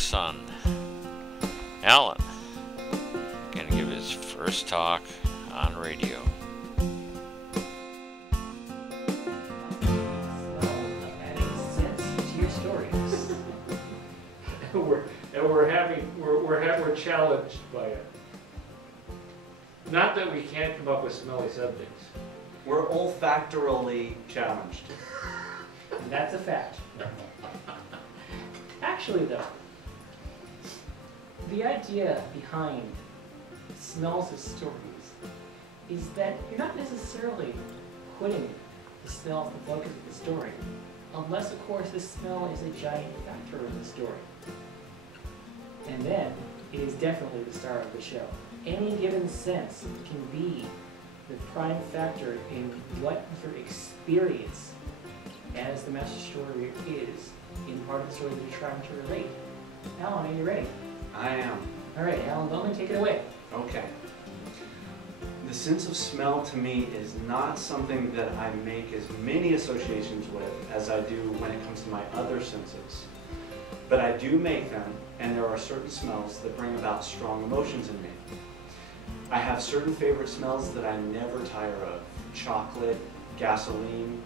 son, Allan, going to give his first talk on radio. Adding sense to your stories. we're challenged by it. Not that we can't come up with smelly subjects. We're olfactorily challenged. And that's a fact. Actually, though, the idea behind smells as stories is that you're not necessarily putting the smell at the focus of the story, unless, of course, the smell is a giant factor in the story. And then, it is definitely the star of the show. Any given sense can be the prime factor in what your experience as the master story is in part of the story that you're trying to relate. Allan, are you ready? I am. All right, Allan Bowman, take it away. Okay. The sense of smell to me is not something that I make as many associations with as I do when it comes to my other senses. But I do make them, and there are certain smells that bring about strong emotions in me. I have certain favorite smells that I never tire of. Chocolate, gasoline,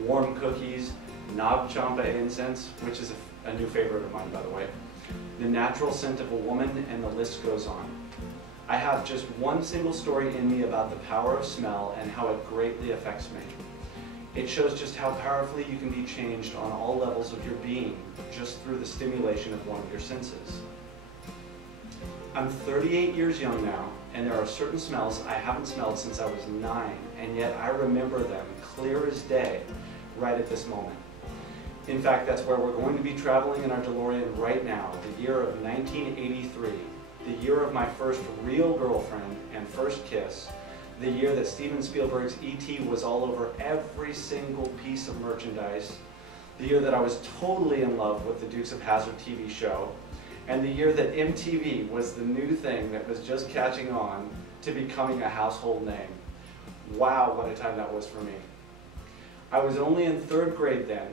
warm cookies, Nag Champa incense, which is a new favorite of mine, by the way, the natural scent of a woman, and the list goes on. I have just one single story in me about the power of smell and how it greatly affects me. It shows just how powerfully you can be changed on all levels of your being just through the stimulation of one of your senses. I'm 38 years young now, and there are certain smells I haven't smelled since I was 9, and yet I remember them clear as day right at this moment. In fact, that's where we're going to be traveling in our DeLorean right now, the year of 1983, the year of my first real girlfriend and first kiss, the year that Steven Spielberg's E.T. was all over every single piece of merchandise, the year that I was totally in love with the Dukes of Hazzard TV show, and the year that MTV was the new thing that was just catching on to becoming a household name. Wow, what a time that was for me. I was only in 3rd grade then,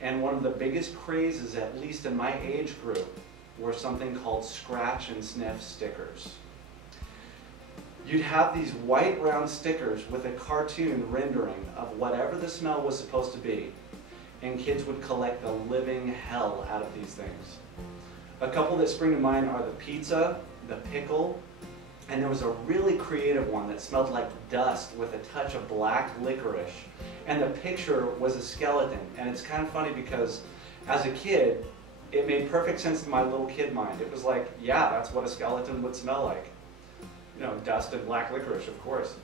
and one of the biggest crazes, at least in my age group, were something called scratch and sniff stickers. You'd have these white round stickers with a cartoon rendering of whatever the smell was supposed to be, and kids would collect the living hell out of these things. A couple that spring to mind are the pizza, the pickle, and there was a really creative one that smelled like dust with a touch of black licorice. And the picture was a skeleton. And it's kind of funny because as a kid, it made perfect sense to my little kid mind. It was like, yeah, that's what a skeleton would smell like. You know, dust and black licorice, of course.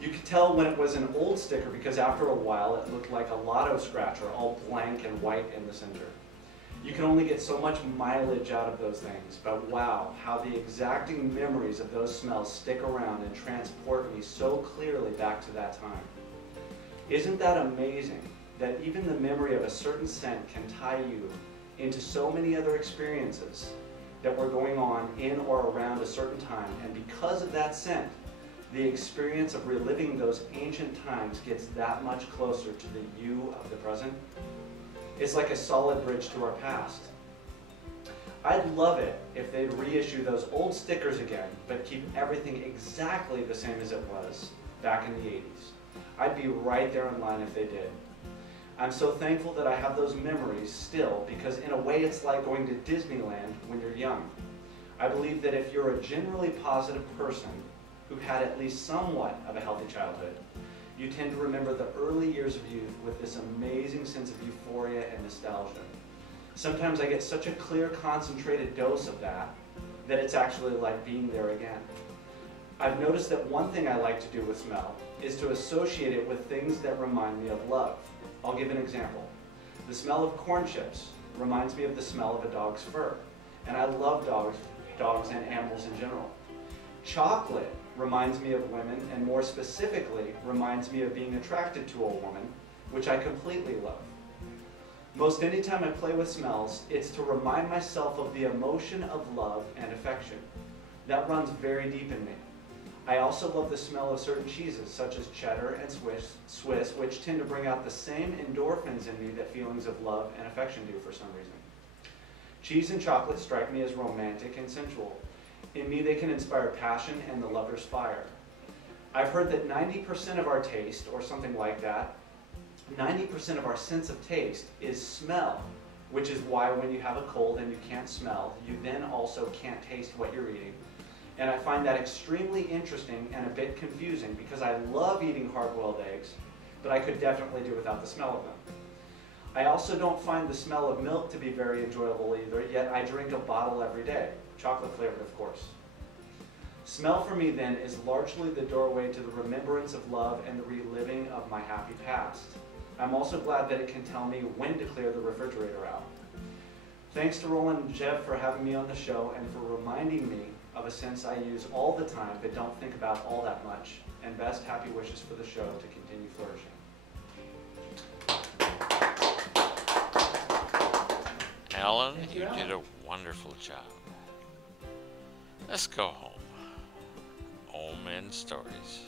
You could tell when it was an old sticker because after a while it looked like a lotto scratcher, all blank and white in the center. You can only get so much mileage out of those things, but wow, how the exacting memories of those smells stick around and transport me so clearly back to that time. Isn't that amazing that even the memory of a certain scent can tie you into so many other experiences that were going on in or around a certain time, and because of that scent, the experience of reliving those ancient times gets that much closer to the you of the present? It's like a solid bridge to our past. I'd love it if they'd reissue those old stickers again, but keep everything exactly the same as it was back in the 80s. I'd be right there in line if they did. I'm so thankful that I have those memories still, because in a way it's like going to Disneyland when you're young. I believe that if you're a generally positive person who had at least somewhat of a healthy childhood, you tend to remember the early years of youth with this amazing sense of euphoria and nostalgia. Sometimes I get such a clear, concentrated dose of that it's actually like being there again. I've noticed that one thing I like to do with smell is to associate it with things that remind me of love. I'll give an example. The smell of corn chips reminds me of the smell of a dog's fur, and I love dogs and animals in general. Chocolate reminds me of women, and more specifically, reminds me of being attracted to a woman, which I completely love. Most any time I play with smells, it's to remind myself of the emotion of love and affection. That runs very deep in me. I also love the smell of certain cheeses, such as cheddar and Swiss, which tend to bring out the same endorphins in me that feelings of love and affection do for some reason. Cheese and chocolate strike me as romantic and sensual. In me, they can inspire passion and the lover's fire. I've heard that 90% of our taste, or something like that, 90% of our sense of taste is smell, which is why when you have a cold and you can't smell, you then also can't taste what you're eating. And I find that extremely interesting and a bit confusing because I love eating hard-boiled eggs, but I could definitely do without the smell of them. I also don't find the smell of milk to be very enjoyable either, yet I drink a bottle every day, chocolate flavored of course. Smell for me then is largely the doorway to the remembrance of love and the reliving of my happy past. I'm also glad that it can tell me when to clear the refrigerator out. Thanks to Roland and Jeff for having me on the show and for reminding me of a sense I use all the time but don't think about all that much. And best happy wishes for the show to continue flourishing. Allan, Thank you you, did Allan. a wonderful job. Let's go home. Home and stories.